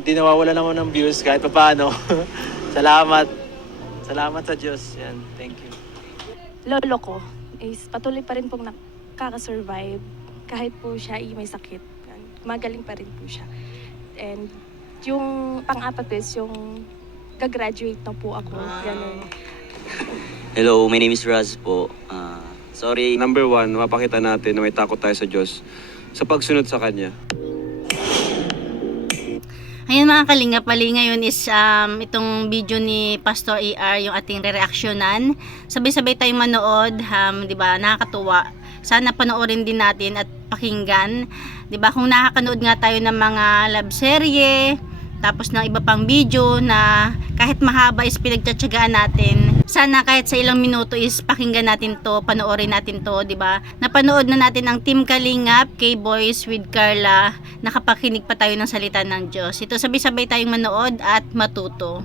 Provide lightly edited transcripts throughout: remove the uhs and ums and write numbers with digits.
Hindi nawawala naman ng views kahit pa paano. Salamat. Salamat sa Diyos. Yan, thank you. Lolo ko is patuloy pa rin pong nakaka-survive kahit po siya ay may sakit. Magaling pa rin po siya. And yung pang-apat is yung gagraduate na po ako. Ganun. Hello, my name is Raz po. Sorry. Number one, mapakita natin na may takot tayo sa Diyos sa pagsunod sa Kanya. Ayan mga kalingap, mali ngayon is itong video ni Pastor ER yung ating re-reactionan. Sabay-sabay tayong manood, 'di ba? Nakakatuwa. Sana panoorin din natin at pakinggan. 'Di ba? Kung nakakanood nga tayo ng mga love serye, tapos ng iba pang video na kahit mahaba is pinagtsatsagaan natin. Sana kahit sa ilang minuto is pakinggan natin to, panoorin natin to, 'di ba? Napanood na natin ang Team Kalingap, K-Boys with Carla. Nakapakinig pa tayo ng salita ng Diyos. Ito sabay-sabay tayong manood at matuto.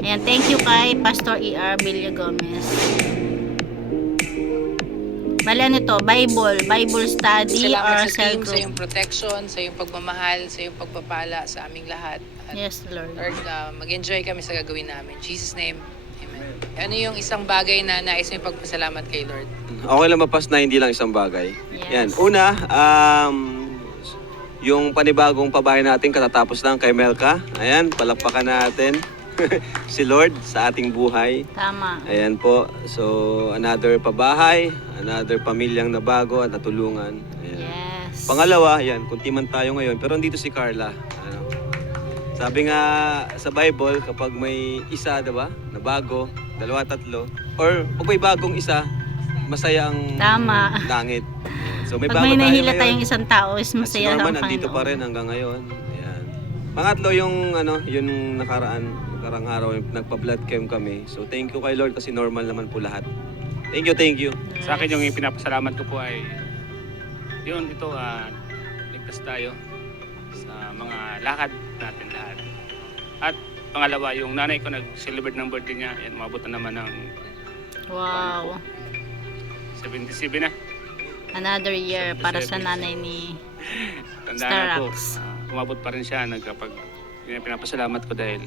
Ayan, thank you kay Pastor ER Billy Gomez. Bale ano to? Bible study or Salamat sa team, cell sa group. iyong protection, sa iyong pagmamahal, sa iyong pagpapala sa aming lahat. At Yes, Lord. Lord, mag-enjoy kami sa gagawin namin. In Jesus' name, Amen. Ano yung isang bagay na nais mo ipagpasalamat kay Lord? Okay lang mapas na hindi lang isang bagay. Yes. Yan. Una, yung panibagong pabahay natin katatapos lang kay Melka. Ayan, palakpakan natin si Lord sa ating buhay. Tama. Ayan po. So, another pabahay, another pamilyang nabago at natulungan. Ayan. Yes. Pangalawa, yan, kunti man tayo ngayon, pero andito si Carla. Ano? Sabi nga sa Bible, kapag may isa, diba, na bago, dalawa, tatlo, or pag may bagong isa, masaya ang Tama. langit. So may Pag bago may tayo nahila ngayon. tayong isang tao is At si masaya Norman ang nandito pa rin Panginoon. hanggang ngayon. Ayan. Pangatlo yung yung nakarang araw nagpa-blood chem kami. So thank you kay Lord kasi normal naman po lahat. Thank you, thank you. Sa akin yung pinapasalamat ko po ay yun, ito ligtas tayo sa mga lakad natin lahat. At pangalawa, yung nanay ko nag-celebrate ng birthday niya, yan, umabot na naman ng Wow. 77 na. Another year para sa nanay ni Tanda na po. Starax. Umabot pa rin siya, yun ang pinapasalamat ko dahil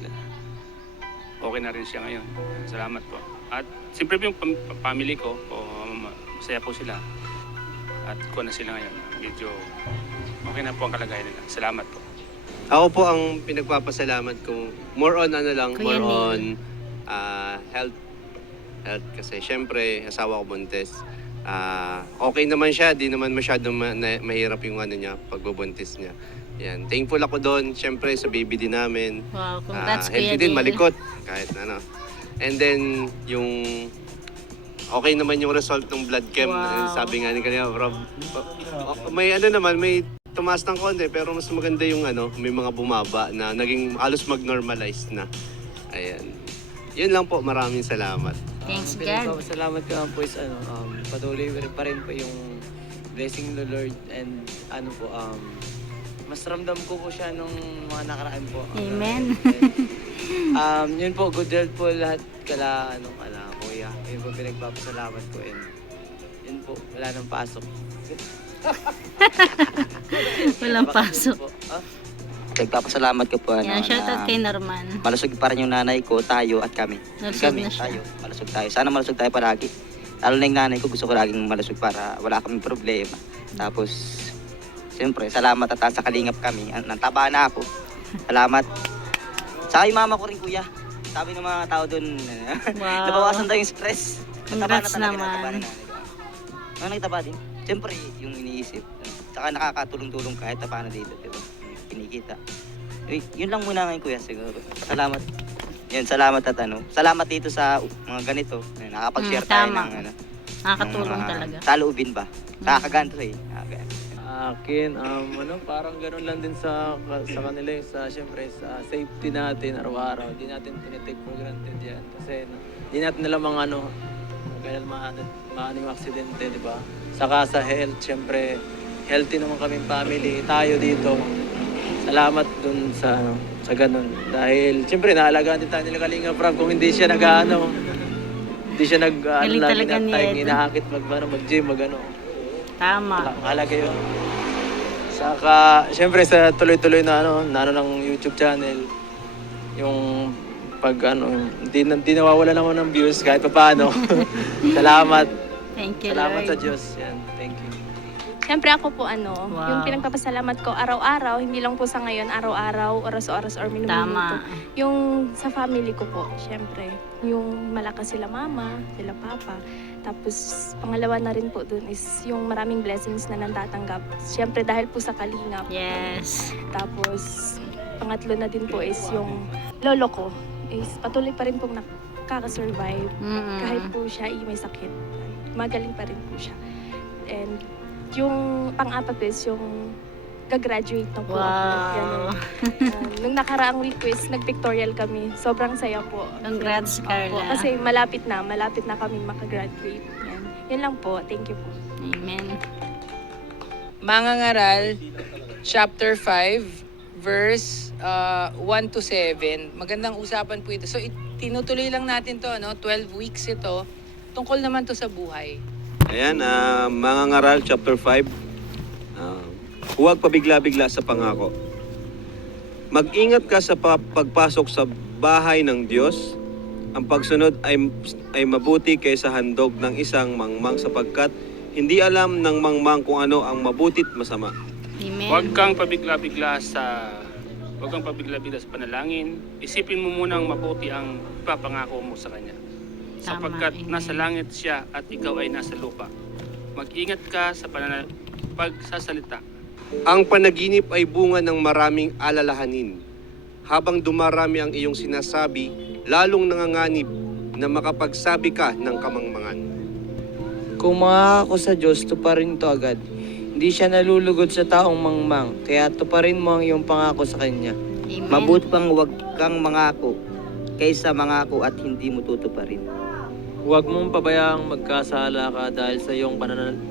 okay na rin siya ngayon. Salamat po. At siyempre yung family ko, masaya po sila. At ko na sila ngayon. Medyo okay na po ang kalagayan nila. Salamat po. Ako po ang pinagpapasalamat ko, more on Kuya more Neil. on health. Health kasi syempre, asawa ko buntis. Okay naman siya, di naman masyadong mahirap yung niya, pagbubuntis niya. Yan. Thankful ako doon, syempre sa baby din namin. Wow, congrats Healthy Kuya din, Neil. malikot, kahit ano. And then, yung okay naman yung result ng blood chem. Wow. Sabi nga ni kanina, bro, may naman, may tumaas ng konti, pero mas maganda yung may mga bumaba na naging halos mag-normalize na. Ayan. Yun lang po, maraming salamat. Thanks God. Salamat ka po is patuloy pa rin po yung blessing ng Lord and mas ramdam ko po siya nung mga nakaraan po. Amen. Yun po, good health po lahat kala kuya. Yun po pinagpapasalamat ko and yun po, wala nang pasok. Walang pasok. Nagpapasalamat ko po Yan, shoutout kay Norman. malusog pa rin yung nanay ko, tayo at kami. Malusog Kami, na siya. tayo, malusog tayo. Sana malusog tayo palagi. Lalo na yung nanay ko, gusto ko laging malusog para wala kaming problema. Tapos, siyempre, salamat at sa kalingap kami. Nantaba na ako. Salamat. Saka yung mama ko rin, kuya. Sabi ng mga tao dun, Wow. nabawasan daw yung stress. Congrats naman. Nataba na nanay ko. Nagtaba din. Siyempre, yung iniisip. Saka nakakatulong-tulong kahit paano dito, di ba? Kinikita. Yun lang muna ngayon, kuya, siguro. Salamat. Yun, salamat at salamat dito sa mga ganito. Nakakapag-share tayo tama. ng Nakakatulong ng mga talaga. Saloobin ba? Nakakaganto eh. Akin, parang ganoon lang din sa kanila syempre sa safety natin araw-araw. Hindi natin tinitake for granted yan. Kasi hindi natin alam mga kailan maano yung aksidente, di ba? Saka sa health, syempre, healthy naman kaming family. Tayo dito, salamat dun sa ganun. Dahil, syempre, naalagaan din tayo nila Kalinga Prab. Kung hindi siya hindi siya Galing lagi talaga na ni tayong Ed. inaakit mag-gym, Tama. Mahalaga yun. Saka, syempre sa tuloy-tuloy na ng YouTube channel, yung pag hindi nawawala naman ng views kahit pa paano. Salamat. Thank you, Salamat Lord. sa Diyos. Yan, thank you. Siyempre ako po Wow. yung pinagpapasalamat ko araw-araw, hindi lang po sa ngayon, araw-araw, oras-oras or minuto. Tama. Yung sa family ko po, siyempre, yung malakas sila mama, sila papa. Tapos pangalawa na rin po dun is yung maraming blessings na natatanggap. Siyempre dahil po sa kalingap. Yes. Tapos pangatlo na din po is yung lolo ko is patuloy pa rin pong nakaka-survive. Mm-mm. Kahit po siya may sakit, magaling pa rin po siya. And yung pang-apat is yung gagraduate na po ako. Ganun. Wow. Nung nakaraang week is nag-pictorial kami. Sobrang saya po. Congrats, Carla. Opo, kasi malapit na kami makagraduate. Yan lang po. Thank you po. Amen. Mangangaral, chapter 5, verse 1 to 7. Magandang usapan po ito. So, tinutuloy lang natin to, 12 weeks ito. Tungkol naman to sa buhay. Ayan, Mangangaral chapter 5. Huwag pabigla-bigla sa pangako. Mag-ingat ka sa pagpasok sa bahay ng Diyos. Ang pagsunod ay mabuti kaysa handog ng isang mangmang sapagkat hindi alam ng mangmang kung ano ang mabutit masama. Amen. Huwag kang pabigla-bigla sa panalangin. Isipin mo munang mabuti ang ipapangako mo sa Kanya. Sapagkat Amen. nasa langit siya at ikaw ay nasa lupa. Mag-ingat ka sa pagsasalita. Ang panaginip ay bunga ng maraming alalahanin. Habang dumarami ang iyong sinasabi, lalong nanganganib na makapagsabi ka ng kamangmangan. Kung mangako sa Diyos, tuparin ito agad. Hindi siya nalulugod sa taong mangmang, kaya tuparin mo ang iyong pangako sa Kanya. Amen. Mabuti pang huwag kang mangako kaysa mangako at hindi mo tutuparin. Huwag mong pabayaang magkasala ka dahil sa iyong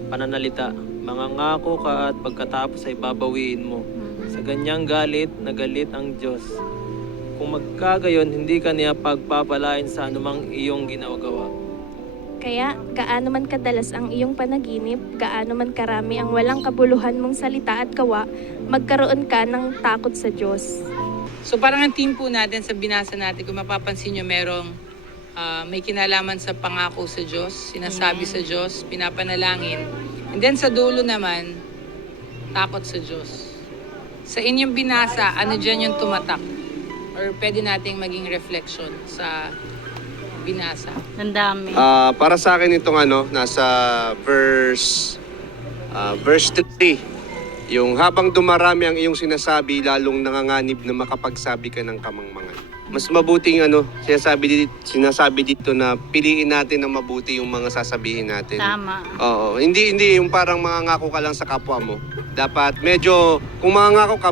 pananalita. Mangangako ka at pagkatapos ay babawiin mo. Sa ganyang galit ang Diyos. Kung magkagayon, hindi ka niya pagpapalain sa anumang iyong ginagawa. Kaya, gaano man kadalas ang iyong panaginip, gaano man karami ang walang kabuluhan mong salita at gawa, magkaroon ka ng takot sa Diyos. So parang ang team po natin sa binasa natin, kung mapapansin nyo, merong may kinalaman sa pangako sa Diyos, sinasabi sa Diyos, pinapanalangin. And then sa dulo naman, takot sa Diyos. Sa inyong binasa, ano dyan yung tumatak? Or pwede nating maging reflection sa binasa? Ang dami. Para sa akin itong nasa verse 3. Yung habang dumarami ang iyong sinasabi, lalong nanganganib na makapagsabi ka ng kamangmangan. Mas mabuting sinasabi dito na piliin natin ng mabuti yung mga sasabihin natin. Tama. Oo, hindi yung parang mangangako ka lang sa kapwa mo. Dapat medyo kung mangangako ka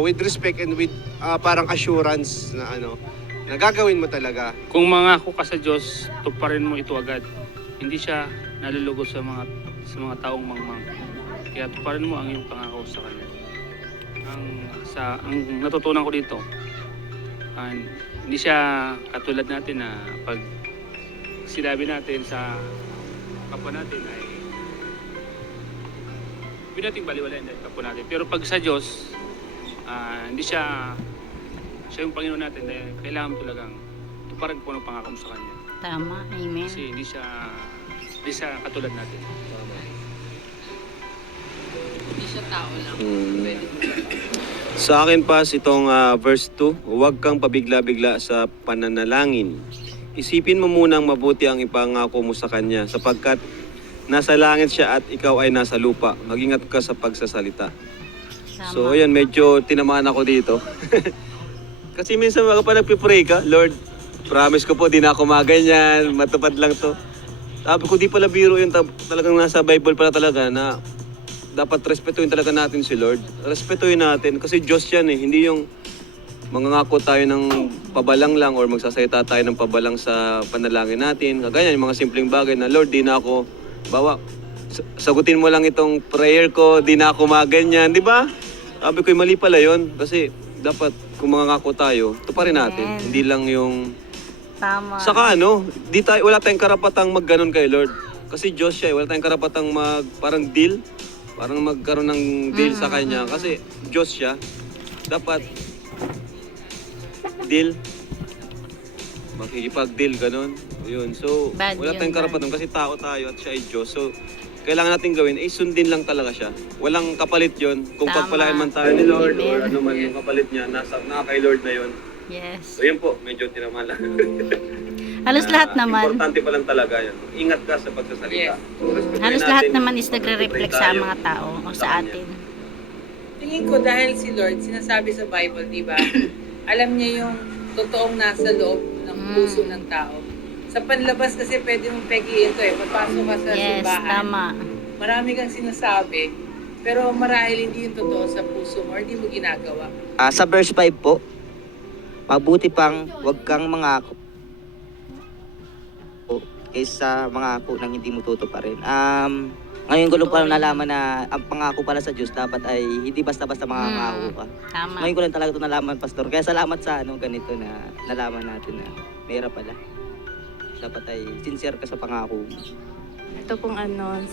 with respect and with parang assurance na na gagawin mo talaga. Kung mangako ka sa Diyos, tuparin mo ito agad. Hindi siya nalulugod sa mga taong mangmang. Kaya tuparin mo ang iyong pangako sa Kanya. Ang natutunan ko dito, hindi siya katulad natin na pag sinabi natin sa kapwa natin ay hindi natin baliwalain dahil kapwa natin. Pero pag sa Diyos, hindi siya yung Panginoon natin dahil kailangan talagang tuparin po ng pangako mo sa Kanya. Tama. Amen. Kasi hindi siya katulad natin. Hindi siya tao lang. Pwede po. Sa akin pa itong verse 2, huwag kang pabigla-bigla sa pananalangin. Isipin mo munang mabuti ang ipangako mo sa Kanya sapagkat nasa langit siya at ikaw ay nasa lupa. Mag-ingat ka sa pagsasalita. Tama. So ayan, medyo tinamaan ako dito. Kasi minsan pa nagpipray ka, Lord, promise ko po di na ako maganyan, matupad lang to. Sabi ko di pala biro yun, talagang nasa Bible pala talaga na dapat respetuhin talaga natin si Lord. Respetuhin natin kasi Diyos yan hindi yung mangangako tayo ng pabalang lang or magsasalita tayo ng pabalang sa panalangin natin. Kaganyan, yung mga simpleng bagay na Lord, di na ako, sagutin mo lang itong prayer ko, di na ako maganyan, di ba? Sabi ko, mali pala yun kasi dapat kung mangangako tayo, tuparin natin. Amen. Hindi lang yung Tama. saka wala tayong karapatang magganon kay Lord. Kasi Diyos siya, wala tayong karapatang parang deal. Parang magkaroon ng deal sa kanya kasi Diyos siya. Dapat deal. Makikipag-deal, ganun. Yun. So, Bad wala yun, tayong karapatan kasi tao tayo at siya ay Diyos. So, kailangan natin gawin, sundin lang talaga siya. Walang kapalit yun. Kung Tama. pagpalain man tayo ni Lord or Amen. ano man yung kapalit niya, nasa kay Lord na yun. Yes. So, yun po, medyo tinamala. Halos lahat naman. Importante pa lang talaga yan. Ingat ka sa pagsasalita. Yes. Respetuhin Halos natin, lahat naman is nagre-reflect sa tayo. mga tao o sa kanya. atin. Tingin ko dahil si Lord, sinasabi sa Bible, di ba? Alam niya yung totoong nasa loob ng puso ng tao. Sa panlabas kasi pwede mong pegiin to eh. Pagpasok ka sa Yes, simbahan, tama. marami kang sinasabi, pero marahil hindi yung totoo sa puso mo or hindi mo ginagawa. Sa verse 5 po, mabuti pang huwag kang mangako kaysa mangako nang hindi mo tutuparin. Ngayon ko lang pala nalaman na ang pangako pala sa Diyos dapat ay hindi basta-basta mangangako ka. Tama. Ngayon ko lang talaga ito nalaman, Pastor. Kaya salamat sa ganito na nalaman natin na mayroon pala. Dapat ay sincere ka sa pangako mo. Ito pong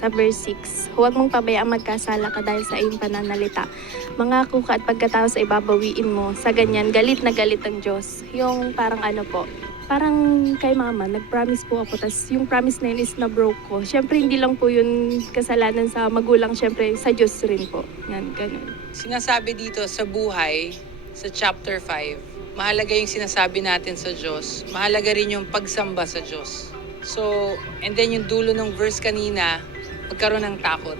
sa verse 6, huwag mong pabayaang magkasala ka dahil sa iyong pananalita. Mangako ka at pagkatapos ay babawiin mo. Sa ganyan, galit na galit ang Diyos. Yung parang parang kay mama, nag-promise po ako, tas yung promise na yun is na-broke ko. Siyempre, hindi lang po yun kasalanan sa magulang, siyempre sa Diyos rin po. Yan, ganun. Sinasabi dito sa buhay, sa chapter 5, mahalaga yung sinasabi natin sa Diyos. Mahalaga rin yung pagsamba sa Diyos. So, and then yung dulo ng verse kanina, magkaroon ng takot.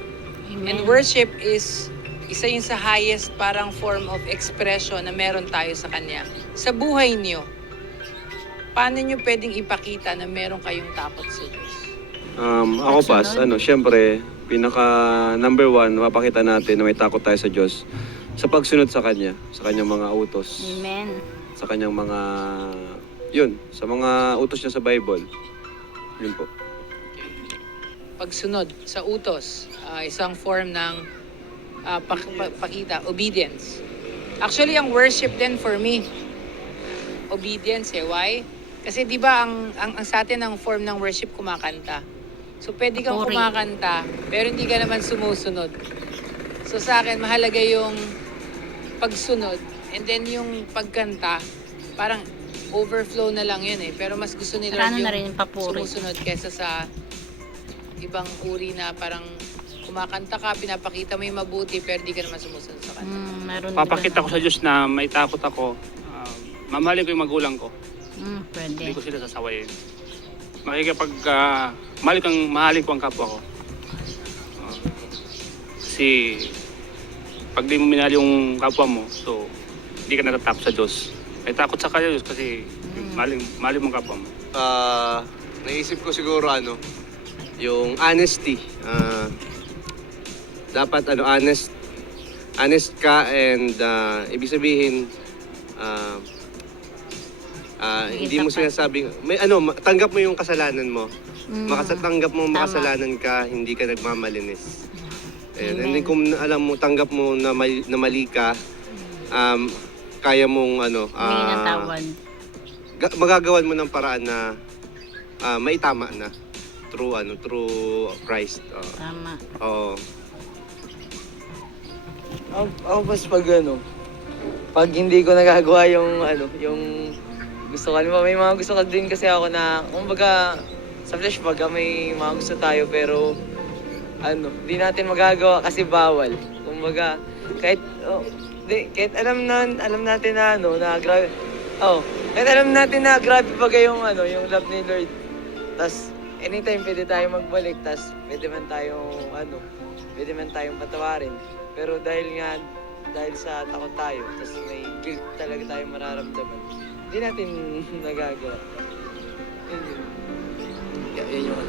Amen. And worship is isa yun sa highest parang form of expression na meron tayo sa Kanya. Sa buhay niyo, paano nyo pwedeng ipakita na meron kayong takot sa Diyos? Ako pas, syempre, pinaka number one, mapakita natin na may takot tayo sa Diyos sa pagsunod sa Kanya, sa Kanyang mga utos, Amen. sa Kanyang mga, sa mga utos niya sa Bible. Yun po. Pagsunod sa utos, isang form ng pakita, obedience. Actually, ang worship din for me, obedience Why? Kasi di ba ang sa atin ang form ng worship kumakanta. So pwede kang Puri. kumakanta, pero hindi ka naman sumusunod. So sa akin, mahalaga yung pagsunod. And then yung pagkanta, parang overflow na lang yun Pero mas gusto ni Lord Parang yung na rin yung papuri. sumusunod kesa sa ibang uri na parang kumakanta ka, pinapakita mo yung mabuti, pero di ka naman sumusunod sa kanya. Meron Papakita ko sa Diyos na may takot ako. Mamahalin ko yung magulang ko. Pwede. Hindi ko sila sasawayin. Mahalin ko ang kapwa ko. Kasi pag di mo minahal yung kapwa mo, so hindi ka natatakot sa Diyos. May takot sa kanya Diyos kasi mahalin mo ang kapwa mo. Naisip ko siguro yung honesty. Dapat honest ka and ibig sabihin hindi mo sinasabing tanggap mo yung kasalanan mo. Makasatanggap mo Tama. makasalanan ka, hindi ka nagmamalinis. Ayun. And Amen. then kung alam mo, tanggap mo na mali ka, kaya mong Humingi ng tawad. magagawan mo ng paraan na maitama na through Christ. Tama. Oo. Ako mas pag hindi ko nagagawa yung gusto ko. May mga gusto ko din kasi ako na, kumbaga, sa flesh may mga gusto tayo pero di natin magagawa kasi bawal. Kumbaga, kahit alam natin na na grabe. Kahit alam natin na grabe bagay yung love ni Lord. Tas anytime pwede tayong magbalik, tas pwede man tayong patawarin. Pero dahil sa takot tayo, tas may guilt talaga tayong mararamdaman, hindi natin nagagawa. Yan yung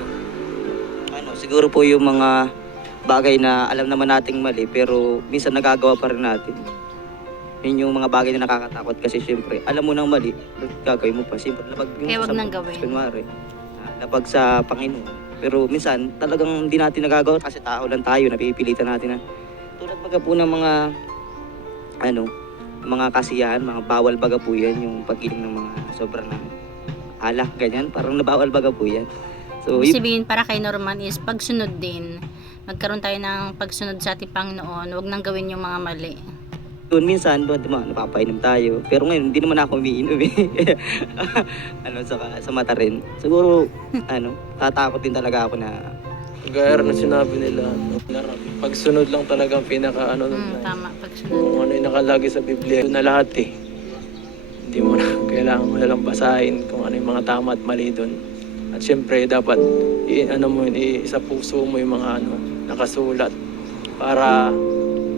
Siguro po yung mga bagay na alam naman nating mali pero minsan nagagawa pa rin natin. Yun yung mga bagay na nakakatakot kasi syempre alam mo nang mali, gagawin mo pa. Siyempre lapag yung Kaya wag nang gawin. Kunwari, lapag sa Panginoon. Pero minsan talagang hindi natin nagagawa kasi tao lang tayo, napipilitan natin na tulad baga po ng mga kasiyahan, mga bawal baga po yan, yung pag-inom ng mga sobrang alak, ganyan, parang nabawal baga po yan. So, Ibig sabihin para kay Norman is pagsunod din. Magkaroon tayo ng pagsunod sa ating Panginoon. Huwag nang gawin yung mga mali. yun minsan doon, diba, napapainom tayo. Pero ngayon, hindi naman ako umiinom eh. Sa mata rin. Siguro, tatakot din talaga ako na Gaya na sinabi nila, pagsunod lang talaga ang pinaka Tama, pagsunod. kung ano yung nakalagay sa Biblia. Yun na lahat eh. Hindi mo na, kailangan mo na lang basahin kung ano yung mga tama at mali doon. At syempre, dapat sa puso mo yung mga nakasulat. Para,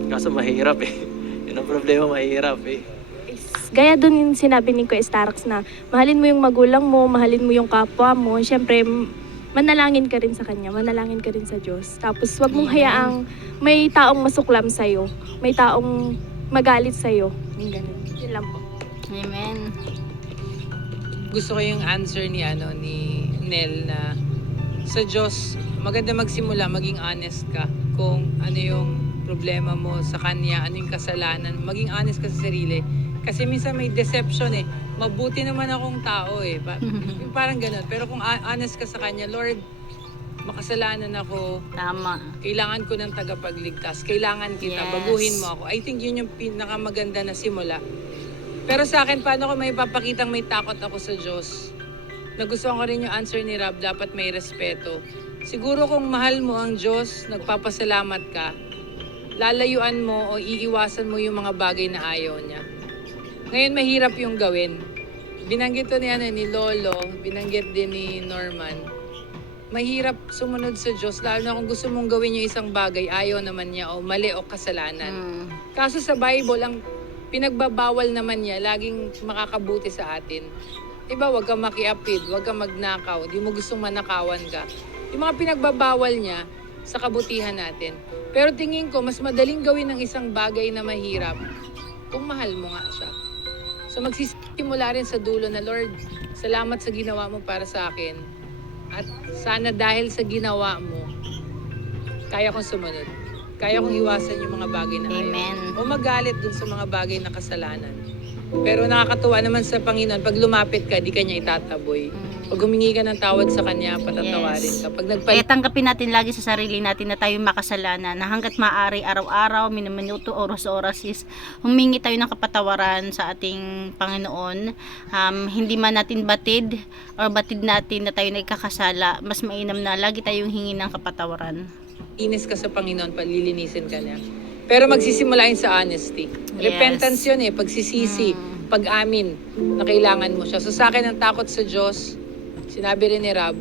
kaso mahirap eh. Yun ang problema, mahirap eh. Gaya dun yung sinabi ni Kuya Starax na mahalin mo yung magulang mo, mahalin mo yung kapwa mo. Siyempre, manalangin ka rin sa Kanya, manalangin ka rin sa Diyos. Tapos wag mong hayaang may taong masuklam sa'yo, may taong magalit sa'yo. Yung ganun. Yun lang po. Amen. Gusto ko yung answer ni Nel na sa Diyos, maganda magsimula, maging honest ka kung ano yung problema mo sa Kanya, ano yung kasalanan, maging honest ka sa sarili. Kasi minsan may deception eh. Mabuti naman akong tao eh. Yung parang ganun. Pero kung honest ka sa Kanya, Lord, makasalanan ako. Tama. Kailangan ko ng tagapagligtas. Kailangan kita. Yes. Baguhin mo ako. I think yun yung pinakamaganda na simula. Pero sa akin, paano ko may papakitang may takot ako sa Diyos? Nagustuhan ko rin yung answer ni Rob, dapat may respeto. Siguro kung mahal mo ang Diyos, nagpapasalamat ka, lalayuan mo o iiwasan mo yung mga bagay na ayaw niya. Ngayon, mahirap yung gawin. Binanggit to ni Lolo, binanggit din ni Norman. Mahirap sumunod sa Diyos, lalo na kung gusto mong gawin yung isang bagay, ayaw naman niya o mali o kasalanan. Kaso sa Bible, ang pinagbabawal naman niya, laging makakabuti sa atin. Diba, huwag kang makiapid, huwag kang magnakaw, di mo gustong manakawan ka. Yung mga pinagbabawal niya sa kabutihan natin. Pero tingin ko, mas madaling gawin ng isang bagay na mahirap kung mahal mo nga siya. So magsisimula rin sa dulo na, Lord, salamat sa ginawa mo para sa akin. At sana dahil sa ginawa mo, kaya kong sumunod. Kaya kong iwasan yung mga bagay na ayaw. Amen. O magalit dun sa mga bagay na kasalanan. Pero nakakatuwa naman sa Panginoon, pag lumapit ka, di ka niya itataboy. Pag humingi ka ng tawad sa Kanya, patatawarin Yes. ka. Pag Kaya tanggapin natin lagi sa sarili natin na tayo makasalanan, na hanggat maaari araw-araw, minuto, oras-oras is humingi tayo ng kapatawaran sa ating Panginoon. Hindi man natin batid or batid natin na tayo nagkakasala, mas mainam na lagi tayong hingi ng kapatawaran. inis ka sa Panginoon, palilinisin ka niya. Pero magsisimula yun sa honesty. Yes. Repentance yun eh, pagsisisi, pag-amin na kailangan mo siya. So sa akin, ang takot sa Diyos, sinabi rin ni Rob,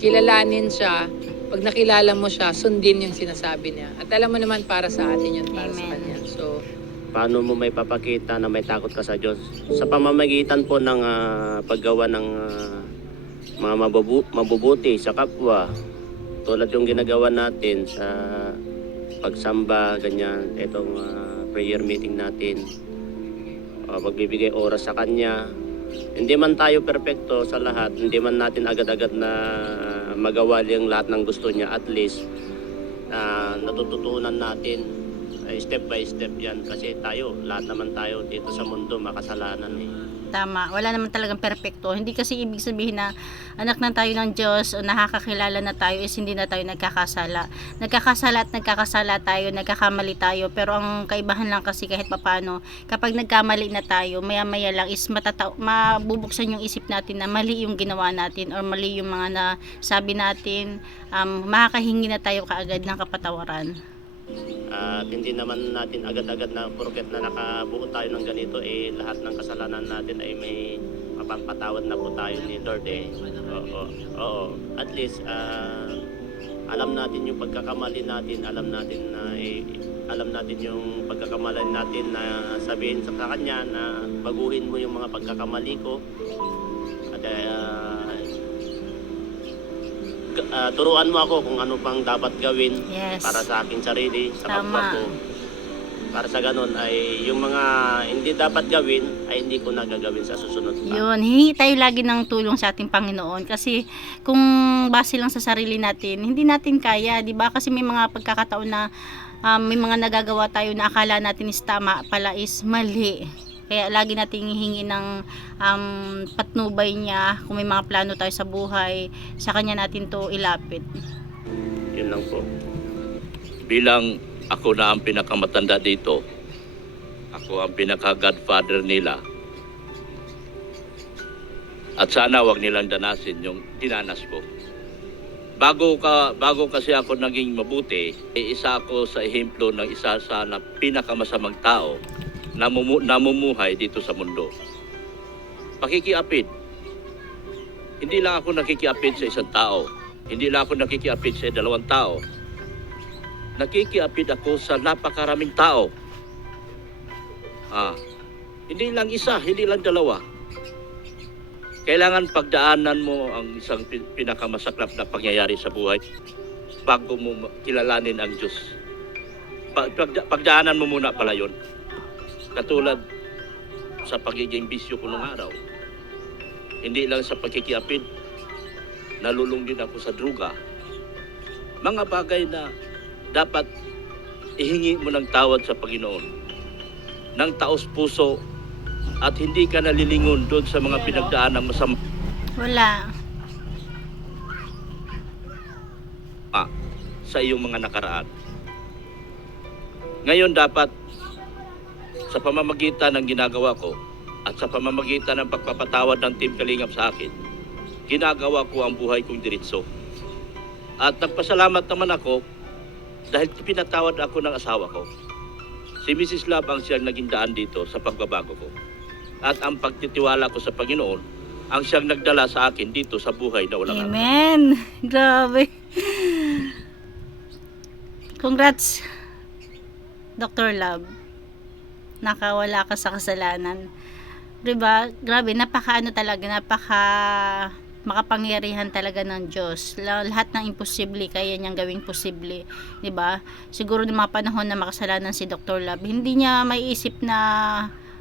kilalanin siya, pag nakilala mo siya, sundin yung sinasabi niya. At alam mo naman para sa atin yun, para sa Amen. Kanya. So, Paano mo may papakita na may takot ka sa Diyos? Sa pamamagitan po ng paggawa ng mga mabubuti sa kapwa, tulad yung ginagawa natin sa pagsamba, ganyan, itong prayer meeting natin, pagbibigay oras sa Kanya. Hindi man tayo perpekto sa lahat, hindi man natin agad-agad na magawa yung lahat ng gusto niya, at least natututunan natin step by step yan, kasi lahat naman tayo dito sa mundo makasalanan eh. Tama, wala naman talagang perpekto. Hindi kasi ibig sabihin na anak na tayo ng Diyos o nakakakilala na tayo is hindi na tayo nagkakasala. Nagkakasala tayo, nagkakamali tayo. Pero ang kaibahan lang kasi kahit papano, kapag nagkamali na tayo, maya-maya lang is mabubuksan yung isip natin na mali yung ginawa natin or mali yung mga nasabi natin. Makakahingi na tayo kaagad ng kapatawaran. At hindi naman natin agad-agad na porket na nakabuo tayo ng ganito lahat ng kasalanan natin ay may mapapatawad na po tayo ni Lord eh. Oo. At least alam natin yung pagkakamali natin, alam natin yung pagkakamali natin na sabihin sa Kanya na baguhin mo yung mga pagkakamali ko. At turuan mo ako kung ano pang dapat gawin Yes. para sa aking sarili, sa kapwa Tama. ko. Para sa ganun ay yung mga hindi dapat gawin ay hindi ko nagagawin sa susunod pa. Yun, hingi tayo lagi ng tulong sa ating Panginoon kasi kung base lang sa sarili natin, hindi natin kaya, 'di ba? Kasi may mga pagkakataon na may mga nagagawa tayo na akala natin is tama, pala is mali. Kaya lagi nating hihingi ng patnubay niya kung may mga plano tayo sa buhay, sa kanya natin to ilapit. Yun lang po. Bilang ako na ang pinakamatanda dito, ako ang pinaka-godfather nila. At sana wag nilang danasin yung dinanas ko. Bago kasi ako naging mabuti, isa ako sa ehemplo ng isa sa pinakamasamang tao na namumuhay dito sa mundo. Pakikiapid. Hindi lang ako nakikiapid sa isang tao. Hindi lang ako nakikiapid sa 2 tao. Nakikiapid ako sa napakaraming tao. Hindi lang isa, hindi lang 2. Kailangan pagdaanan mo ang isang pinakamasaklap na pangyayari sa buhay bago mo kilalanin ang Diyos. Pagdaanan mo muna pala yun. Katulad sa pagiging bisyo ko nung araw. Hindi lang sa pagkikiapid, nalulung din ako sa druga. Mga bagay na dapat ihingi mo ng tawad sa Panginoon. Ng taos puso at hindi ka nalilingon doon sa mga pinagdaan ng masama Wala. sa iyong mga nakaraan. Ngayon dapat sa pamamagitan ng ginagawa ko at sa pamamagitan ng pagpapatawad ng Team Kalingap sa akin, ginagawa ko ang buhay kong diretso. At nagpasalamat naman ako dahil pinatawad ako ng asawa ko. Si Mrs. Love ang siyang naging daan dito sa pagbabago ko. At ang pagtitiwala ko sa Panginoon ang siyang nagdala sa akin dito sa buhay na walang hanggan. Amen. Grabe. Congrats, Dr. Love. Nakawala ka sa kasalanan. Diba? Grabe, makapangyarihan talaga ng Diyos. Lahat ng imposible, kaya niyang gawing posible. Diba? Siguro ng mga panahon na makasalanan si Dr. Love, hindi niya maiisip na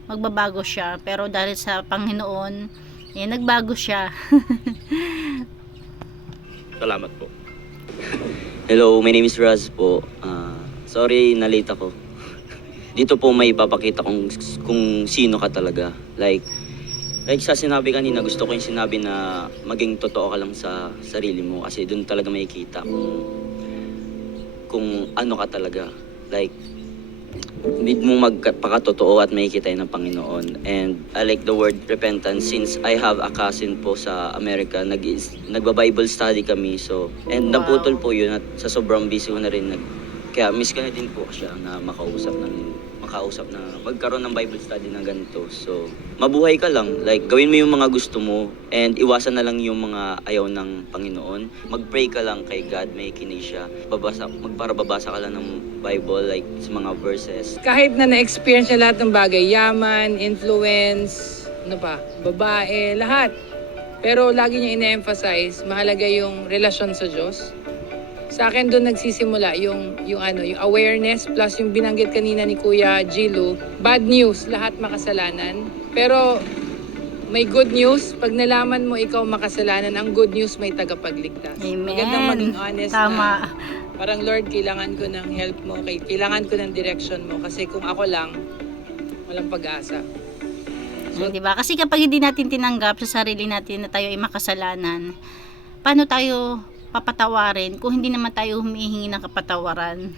magbabago siya. Pero dahil sa Panginoon, nagbago siya. Salamat po. Hello, my name is Raz po. Sorry na late ako. Dito po may ipapakita kung sino ka talaga. Like sa sinabi kanina, gusto ko yung sinabi na maging totoo ka lang sa sarili mo kasi doon talaga makikita kung ano ka talaga. Like, need mo magpakatotoo at makikita yun ng Panginoon. And I like the word repentance since I have a cousin po sa Amerika. Nagba-Bible study kami. So, and naputol po yun at sa sobrang busy ko na rin. Kaya miss ko na din po siya na makausap na magkaroon ng Bible study na ganito. So, mabuhay ka lang. Like, gawin mo yung mga gusto mo and iwasan na lang yung mga ayaw ng Panginoon. Mag-pray ka lang kay God, may kinig siya. Babasa ka lang ng Bible, like sa mga verses. Kahit na na-experience niya lahat ng bagay, yaman, influence, babae, lahat. Pero lagi niya ina-emphasize, mahalaga yung relasyon sa Diyos. Sa akin doon nagsisimula yung awareness plus yung binanggit kanina ni Kuya Jilu. Bad news, lahat makasalanan. Pero may good news, pag nalaman mo ikaw makasalanan, ang good news may tagapagligtas. Amen. Magandang maging honest Tama. na parang Lord, kailangan ko ng help mo, kailangan ko ng direction mo kasi kung ako lang, walang pag-asa. So, diba? Kasi kapag hindi natin tinanggap sa sarili natin na tayo ay makasalanan, paano tayo papatawarin kung hindi naman tayo humihingi ng kapatawaran?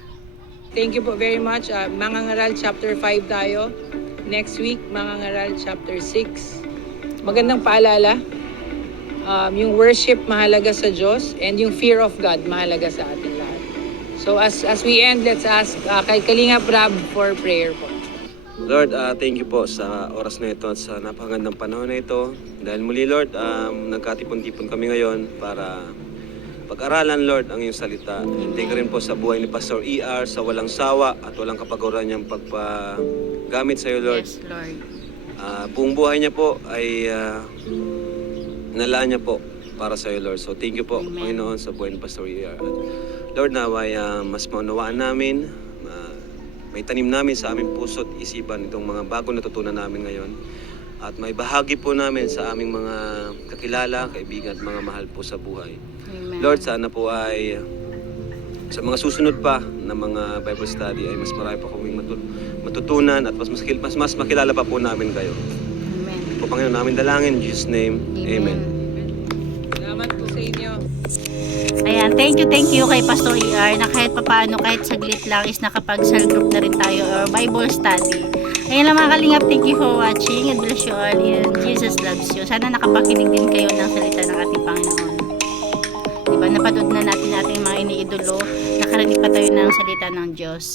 Thank you po very much. Mangangaral chapter 5 tayo. Next week, Mangangaral chapter 6. Magandang paalala. Yung worship mahalaga sa Diyos and yung fear of God mahalaga sa ating lahat. So as we end, let's ask kay Kalingap Rab for prayer po. Lord, thank you po sa oras na ito at sa napakagandang panahon na ito. Dahil muli, Lord, nagkatipon-tipon kami ngayon para pag-aralan, Lord, ang iyong salita. Thank you rin po sa buhay ni Pastor ER, sa walang sawa at walang kapaguran niyang pagpagamit sa iyo, Lord. Yes, Lord. Buong buhay niya po ay nalaan niya po para sa iyo, Lord. So thank you po, Amen. Panginoon, sa buhay ni Pastor ER. Lord, naway mas maunawaan namin, may tanim namin sa aming puso't isipan itong mga bagong natutunan namin ngayon. At may bahagi po namin sa aming mga kakilala, kaibigan at mga mahal po sa buhay. Amen. Lord, sana po ay sa mga susunod pa na mga Bible study ay mas marami pa kaming matutunan at mas makilala pa po namin kayo. Amen. Po Panginoon namin dalangin, in Jesus' name, Amen. Salamat po sa inyo. Ayan, thank you kay Pastor ER na kahit papaano, kahit saglit lang is nakapag-cell group na rin tayo or Bible study. Ayan lang mga kalingap, thank you for watching. God bless you all and Jesus loves you. Sana nakapakinig din kayo ng salita ng ating Panginoon. Diba, napanood na natin ating mga iniidolo, nakarinig pa tayo ng salita ng Diyos.